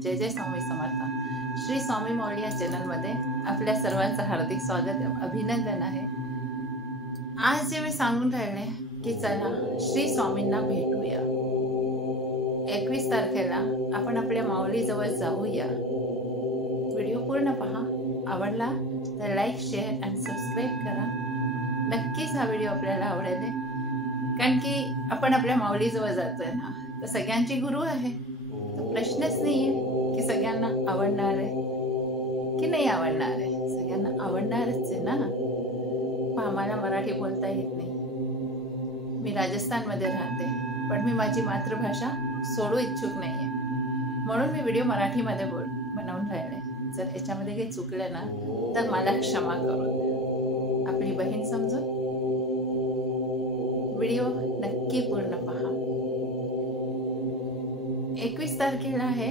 जय जय स्वामी समर्थ। श्री स्वामी माऊली या चॅनलमध्ये आपल्या सर्वांचं हार्दिक स्वागत, अभिनंदन आहे। आज जे मी सांगून राहिले की चला श्री स्वामींना भेटूया। 21 तारखेला आपण आपल्या माऊली जवळ जाऊया। व्हिडिओ पूर्ण पहा, आवडला तर लाईक, शेअर आणि सबस्क्राईब करा। नक्कीच हा व्हिडिओ आपल्याला आवडेल, कारण की आपण आपल्या माऊली जवळ जातोय ना, तर सगळ्यांची गुरु आहे। तर प्रश्नच नाहीये की सगळ्यांना आवडणार आहे की नाही आवडणार आहे, सगळ्यांना आवडणारच आहे ना। आम्हाला मराठी बोलता येत नाही, मी राजस्थानमध्ये राहते, पण मी माझी मातृभाषा सोडू इच्छुक नाहीये, म्हणून मी व्हिडिओ मराठीमध्ये बनवून राहिले। जर याच्यामध्ये काही चुकलं ना तर मला क्षमा करून आपली बहीण समजून व्हिडिओ नक्की पूर्ण पहा। 21 तारखेला आहे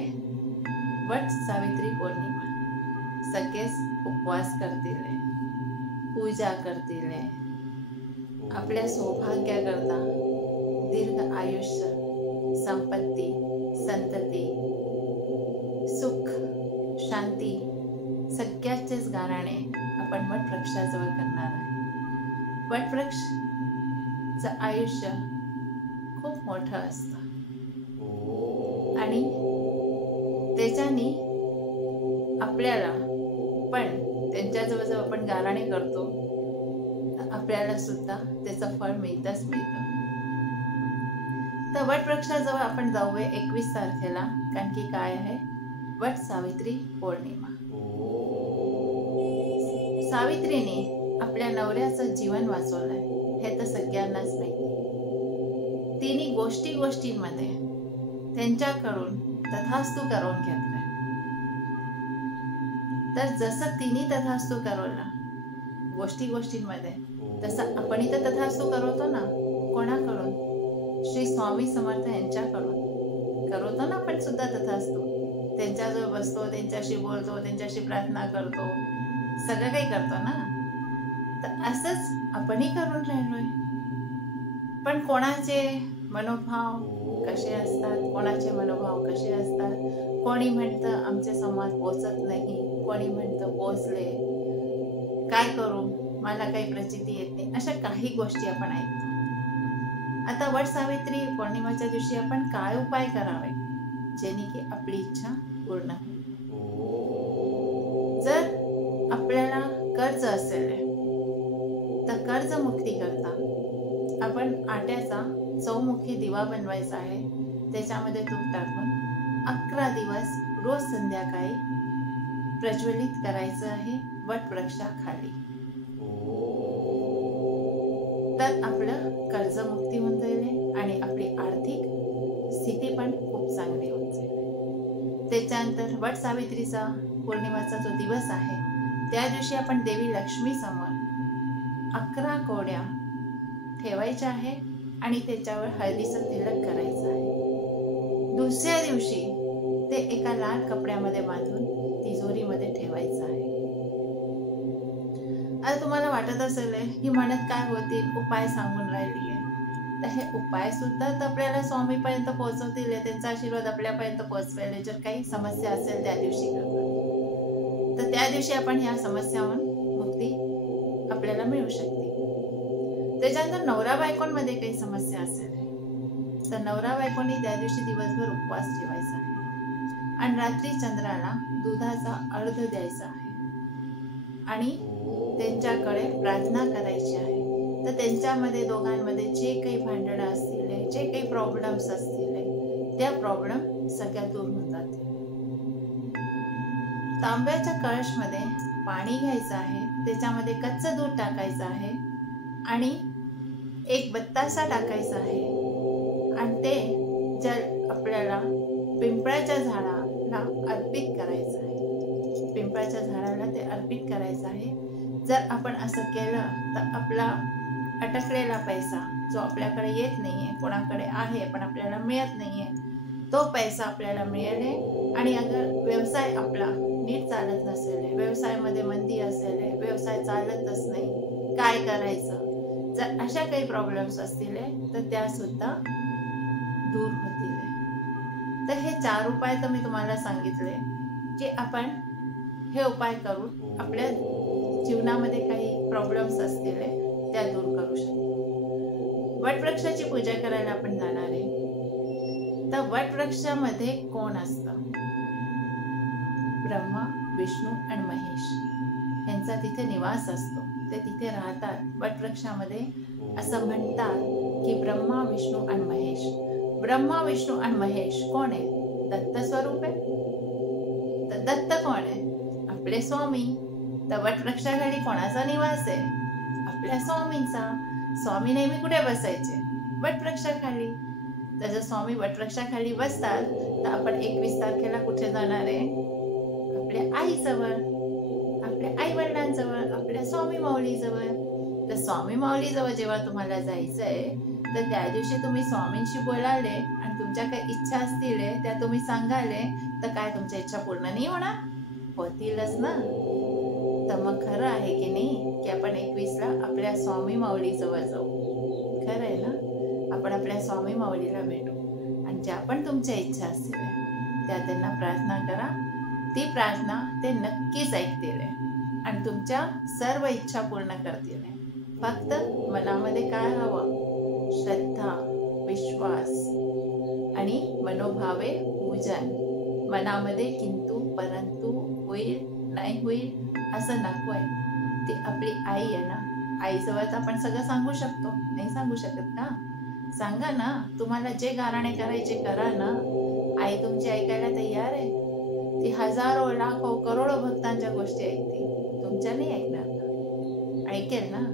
वट सावित्री पौर्णिमा। सगळेच उपवास करतील, पूजा करतील, आपल्या सौभाग्याकरता दीर्घ आयुष्य, संपत्ती, संतती, सुख, शांती सगळ्याचेच गाराणे आपण वटवृक्षाजवळ करणार आहे। वटवृक्षाचं आयुष्य खूप मोठं असतं आणि त्याच्याने आपल्याला पण त्यांच्याजवळ जर आपण गाराणे करतो तर आपल्याला सुद्धा त्याचं फळ मिळतंच मिळतं। तर वटवृक्षाजवळ आपण जाऊया 21 तारखेला, कारण की काय आहे वट सावित्री पौर्णिमा। सावित्रीने आपल्या नवऱ्याचं जीवन वाचवलंय हे तर सगळ्यांनाच माहिती। तिने गोष्टींमध्ये त्यांच्याकडून तथास्तु करून घेतलंय। तर जसं तिने तथास्तु करवलं गोष्टींमध्ये, तसं आपण तर तथास्तु करवतो ना। कोणाकडून? श्री स्वामी समर्थ यांच्याकडून करवतो ना आपण सुद्धा तथास्तु। त्यांच्याजवळ बसतो, त्यांच्याशी बोलतो, त्यांच्याशी प्रार्थना करतो, सगळं काही करतो ना। तर असंच आपणही करून राहिलोय, पण कोणाचे मनोभाव कसे असतात, कोणाचे मनोभाव कसे असतात। कोणी म्हणतं आमचे संवाद पोचत नाही, कोणी म्हणतं पोचले, काय करू, मला काही प्रचिती येत नाही, अशा काही गोष्टी आपण ऐकतो। आता वट सावित्री पौर्णिमेच्या दिवशी आपण काय उपाय करावे जेणे की आपली इच्छा पूर्ण होईल। जर आपल्याला कर्ज असेल तर कर्जमुक्ती करता आपण आट्याचा चौमुखी दिवा बनवायचा आहे। त्याच्यामध्ये तूप टाकून 11 दिवस रोज संध्याकाळी प्रज्वलित करायचं आहे वटवृक्षाखाली। तर आपलं कर्जमुक्ती होऊन जाईल आणि आपली आर्थिक स्थिती पण खूप चांगली होऊन जाईल। त्याच्यानंतर वट सावित्रीचा पौर्णिमेचा जो दिवस आहे त्या दिवशी आपण देवी लक्ष्मी समोर 11 कोड्या ठेवायच्या आहे आणि त्याच्यावर हळदीचं तिलक करायचं आहे। दुसऱ्या दिवशी ते एका लाल कपड्यामध्ये बांधून तिजोरीमध्ये ठेवायचं आहे। आता तुम्हाला वाटत असेल ही म्हणत काय होतील, उपाय सांगून राहिली आहे, तर हे उपाय सुद्धा तर आपल्याला स्वामीपर्यंत पोहोचवतील, त्यांचा आशीर्वाद आपल्यापर्यंत पोहोचवेल। जर काही समस्या असेल त्या दिवशी करता, तर त्या दिवशी आपण ह्या समस्याहून मुक्ती आपल्याला मिळू शकते। त्याच्यानंतर नवरा बायकोंमध्ये काही समस्या असेल तर नवरा बायकोनी त्या दिवशी दिवसभर उपवास ठेवायचा आहे आणि रात्री चंद्राला दुधाचा अर्घ द्यायचा आहे आणि त्यांच्याकडे प्रार्थना करायची आहे। तर त्यांच्यामध्ये दोघांमध्ये जे काही भांडणं असतील, जे काही प्रॉब्लेम्स असतील, त्या प्रॉब्लेम सगळ्या दूर होऊन जातील। तांब्याच्या कळशमध्ये पाणी घ्यायचं आहे, त्याच्यामध्ये कच्चं दूध टाकायचं आहे आणि एक बत्तासा टाकायचा आहे आणि ते जल आपल्याला पिंपळाच्या झाडाला अर्पित करायचं आहे। पिंपळाच्या झाडाला ते अर्पित करायचं आहे। जर आपण असं केलं तर आपला अटकलेला पैसा जो आपल्याकडे येत नाहीये, कोणाकडे आहे पण आपल्याला मिळत नाहीये, तो पैसा आपल्याला मिळेल। आणि अगर व्यवसाय आपला नीट चालत नसेल, व्यवसायामध्ये मंदी असेल, व्यवसाय चालतच नाही, काय करायचं, जर अशा काही प्रॉब्लेम्स असतील तर त्या सुद्धा दूर होतील। तर हे 4 उपाय तर मी तुम्हाला सांगितले की आपण हे उपाय करून आपल्या जीवनामध्ये काही प्रॉब्लेम्स असतील त्या दूर करू शकतो. वटवृक्षाची पूजा करायला आपण जाणार आहे. तर वटवृक्षामध्ये कोण असतं? ब्रह्मा, विष्णू आणि महेश यांचा तिथे निवास असतो. ते तिथे राहतात वटवृक्षामध्ये. असं म्हणतात की ब्रह्मा, विष्णू आणि महेश. ब्रह्मा, विष्णू आणि महेश कोण आहे? दत्त स्वरूप आहे. तर दत्त कोण आहे? आपले स्वामी. तर वटवृक्षाखाली कोणाचा निवास आहे? आपल्या स्वामींचा. स्वामी नेहमी कुठे बसायचे? वटवृक्षाखाली. तर जर स्वामी वटवृक्षाखाली बसतात तर आपण 21 तारखेला कुठे जाणार आहे? आपल्या आईजवळ, आपल्या आई वडिलांजवळ, आपल्या स्वामी माऊलीजवळ. तर स्वामी माऊलीजवळ जेव्हा तुम्हाला जायचंय तर त्या दिवशी तुम्ही स्वामींशी बोलाले आणि तुमच्या काही इच्छा असतील त्या तुम्ही सांगाले तर काय तुमच्या इच्छा पूर्ण नाही होणार? होतीलच ना. तर मग खरं आहे की नाही की आपण 21ला आपल्या स्वामी माऊलीजवळ जाऊ? खरं आहे ना. आपण आपल्या स्वामी माऊलीला भेटू आणि ज्या पण तुमच्या इच्छा असतील त्या त्यांना प्रार्थना करा. ती प्रार्थना ते नक्कीच ऐकतील आणि तुमच्या सर्व इच्छा पूर्ण करतील. फक्त मनामध्ये काय हवं? श्रद्धा, विश्वास आणि मनोभावे पूजन. मनामध्ये किंतु परंतु, होईल नाही होईल असं नको आहे. ती आपली आई आहे ना. आईजवळ तर आपण सगळं सांगू शकतो, नाही सांगू शकत का? सांगा ना. तुम्हाला जे गाराणे करायचे करा ना. आई तुमची ऐकायला तयार आहे. ती हजारो, लाखो, करोडो भक्तांच्या गोष्टी ऐकते. तुमच्या नाही ऐकणार का? ऐकेल ना.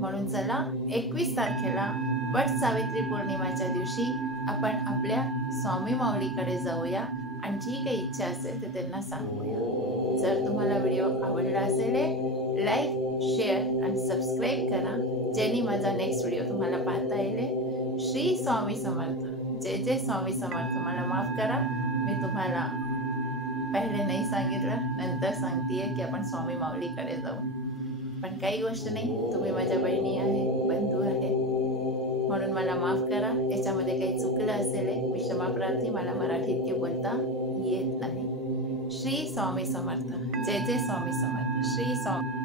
म्हणून चला 21 तारखेला वट सावित्री पौर्णिमाच्या दिवशी आपण आपल्या स्वामी माऊलीकडे जाऊया आणि जी काही इच्छा असेल ते त्यांना सांगूया. जर तुम्हाला व्हिडिओ आवडला असेल लाईक, शेअर आणि सबस्क्राईब करा, ज्यांनी माझा नेक्स्ट व्हिडिओ तुम्हाला पाहता येईल. श्री स्वामी समर्थ. जय जय स्वामी समर्थ. मला माफ करा, मी तुम्हाला पहिले नाही सांगितलं, नंतर सांगतेय की आपण स्वामी माऊलीकडे जाऊ. पण काही गोष्ट नाही, तुम्ही माझ्या बहिणी आहे, बंधू आहे, म्हणून मला माफ करा. याच्यामध्ये काही चुकलं असेल मी क्षमा प्रार्थी. मला मराठी इतके बोलता येत नाही. श्री स्वामी समर्थ. जय जय स्वामी समर्थ. श्री स्वामी.